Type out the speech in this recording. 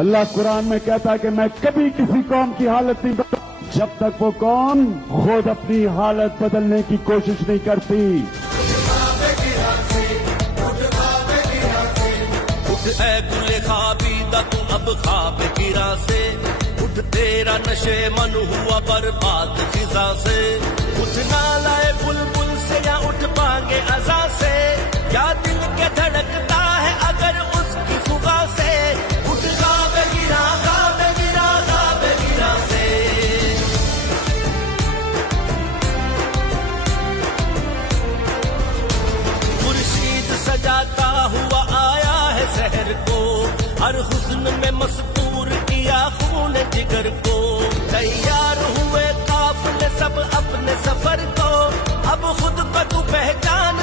اللہ قرآن میں کہتا ہے کہ میں کبھی کسی قوم کی حالت نہیں بدلتا جب تک وہ قوم خود اپنی حالت بدلنے کی کوشش نہیں کرتی. اٹھ اے گل خوابیدہ تو اب خواب گرا سے، اٹھ تیرا نشے من ہوا برباد خزاں سے، اٹھ نہ لائے بلبل سے یا اٹھ پانگے ازاں سے، کیا دل کے دھڑکتا ہے اگر اس کی فغاں سے، اٹھ خواب گرا خواب گرا خواب گرا سے. خورشید سجاتا ہوا آیا ہے شہر کو، ہر حسن میں مسطور کیا خون جگر کو، تیار ہوئے قافلے سب اپنے سفر کو، اب خود کو تو پہچان